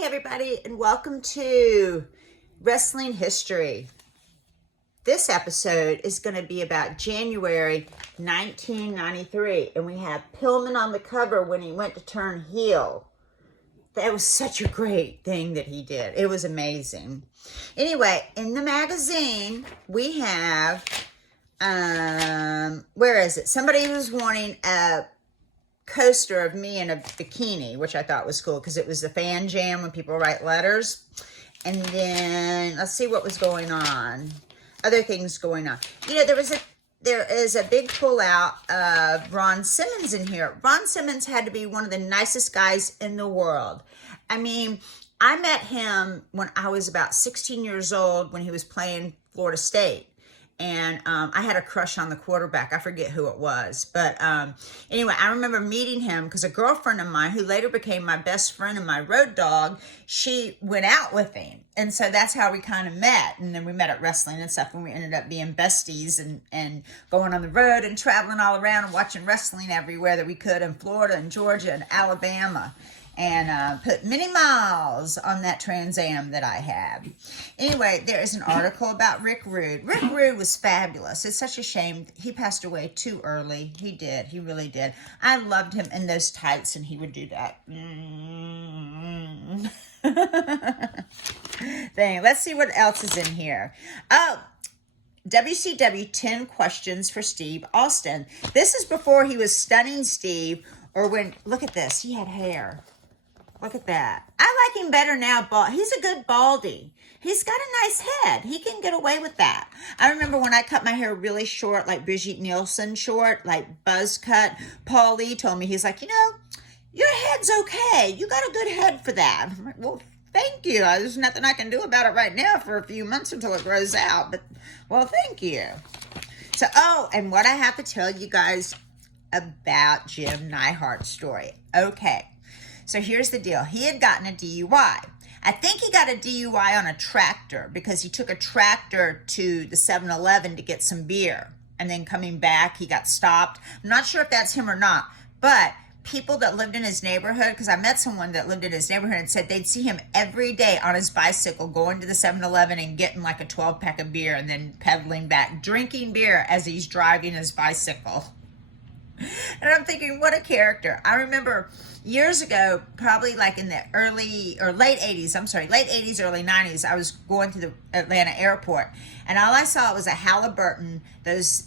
Hey everybody, and welcome to Wrestling History. This episode is going to be about January 1993, and we have Pillman on the cover when he went to turn heel. That was such a great thing that he did. It was amazing. Anyway, in the magazine, we have, where is it? Somebody was wanting a coaster of me in a bikini, which I thought was cool because it was the fan jam when people write letters. And then let's see what was going on. Other things going on. You know, there is a big pullout of Ron Simmons in here. Ron Simmons had to be one of the nicest guys in the world. I mean, I met him when I was about 16 years old when he was playing Florida State. And I had a crush on the quarterback. I forget who it was. But anyway, I remember meeting him because a girlfriend of mine, who later became my best friend and my road dog, she went out with him. And so that's how we kind of met. And then we met at wrestling and stuff. And we ended up being besties and going on the road and traveling all around and watching wrestling everywhere that we could in Florida and Georgia and Alabama. And put many miles on that Trans Am that I have. Anyway, there is an article about Rick Rude. Rick Rude was fabulous. It's such a shame. He passed away too early. He did. He really did. I loved him in those tights, and he would do that thing. Let's see what else is in here. Oh, WCW 10 questions for Steve Austin. This is before he was Stunning Steve, or when, look at this, he had hair. Look at that. I like him better now. He's a good baldy. He's got a nice head. He can get away with that. I remember when I cut my hair really short, like Brigitte Nielsen short, like buzz cut, Paul Lee told me, he's like, you know, your head's okay. You got a good head for that. I'm like, well, thank you. There's nothing I can do about it right now for a few months until it grows out. But, well, thank you. So, oh, and what I have to tell you guys about Jim Neidhart's story. Okay. So here's the deal. He had gotten a DUI. I think he got a DUI on a tractor because he took a tractor to the 7-Eleven to get some beer. And then coming back, he got stopped. I'm not sure if that's him or not. But people that lived in his neighborhood, because I met someone that lived in his neighborhood and said they'd see him every day on his bicycle going to the 7-Eleven and getting like a 12-pack of beer and then pedaling back, drinking beer as he's driving his bicycle. And I'm thinking, what a character. I remember years ago, probably like in the late 80s, early 90s, I was going to the Atlanta airport. And all I saw was a Halliburton, those,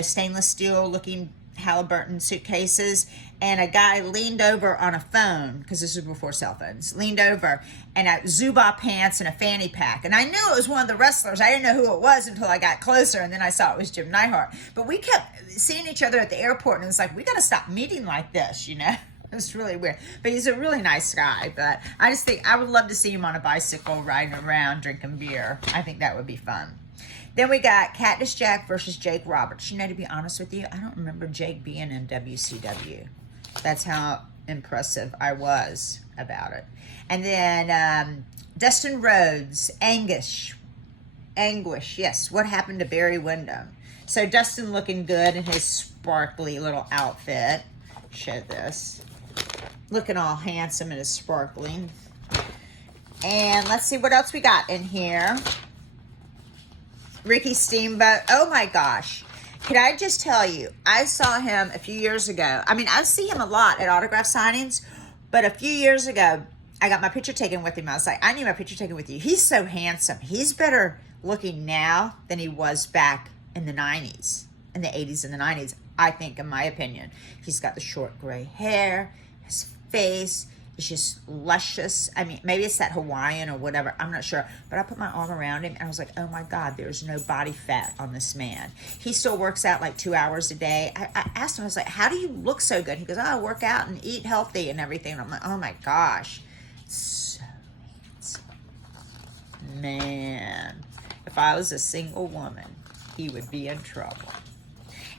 stainless steel looking Halliburton suitcases. And a guy leaned over on a phone, because this was before cell phones, leaned over and Zubaz pants and a fanny pack. And I knew it was one of the wrestlers. I didn't know who it was until I got closer, and then I saw it was Jim Neidhart. But we kept seeing each other at the airport, and it was like, we got to stop meeting like this, you know? It's really weird. But he's a really nice guy. But I just think I would love to see him on a bicycle riding around drinking beer. I think that would be fun. Then we got Cactus Jack versus Jake Roberts. You know, to be honest with you, I don't remember Jake being in WCW. That's how impressive I was about it. And then Dustin Rhodes, Anguish, yes. What happened to Barry Windham? So Dustin looking good in his sparkly little outfit. Show this. Looking all handsome and sparkling. And let's see what else we got in here. Ricky Steamboat. Oh my gosh. Can I just tell you, I saw him a few years ago. I mean, I see him a lot at autograph signings, but a few years ago, I got my picture taken with him. I was like, I need my picture taken with you. He's so handsome. He's better looking now than he was back in the 90s, in the 80s and the 90s, I think, in my opinion. He's got the short gray hair. His face is just luscious. I mean, maybe it's that Hawaiian or whatever. I'm not sure. But I put my arm around him and I was like, oh my God, there's no body fat on this man. He still works out like 2 hours a day. I asked him, I was like, how do you look so good? He goes, oh, I work out and eat healthy and everything. And I'm like, oh my gosh. So handsome. Man, if I was a single woman, he would be in trouble.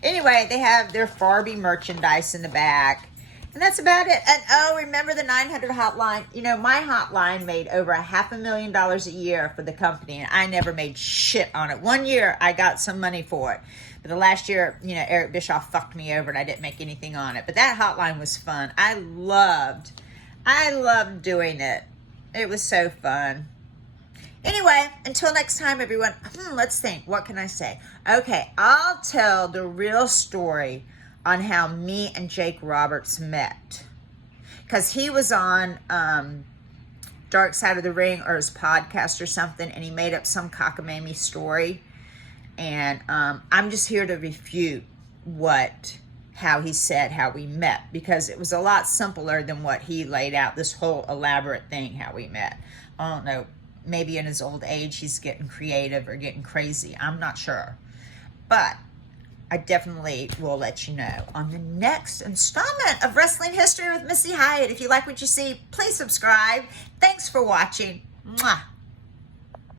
Anyway, they have their Farbie merchandise in the back. And that's about it. And oh, remember the 900 hotline? You know, my hotline made over $500,000 a year for the company, and I never made shit on it. 1 year, I got some money for it. But the last year, you know, Eric Bischoff fucked me over, and I didn't make anything on it. But that hotline was fun. I loved doing it. It was so fun. Anyway, until next time, everyone, let's think. What can I say? Okay, I'll tell the real story on how me and Jake Roberts met. Because he was on Dark Side of the Ring or his podcast or something, and he made up some cockamamie story. And I'm just here to refute how he said how we met, because it was a lot simpler than what he laid out, this whole elaborate thing, how we met. I don't know, maybe in his old age he's getting creative or getting crazy. I'm not sure. But I definitely will let you know on the next installment of Wrestling History with Missy Hyatt. If you like what you see, please subscribe. Thanks for watching. Mwah.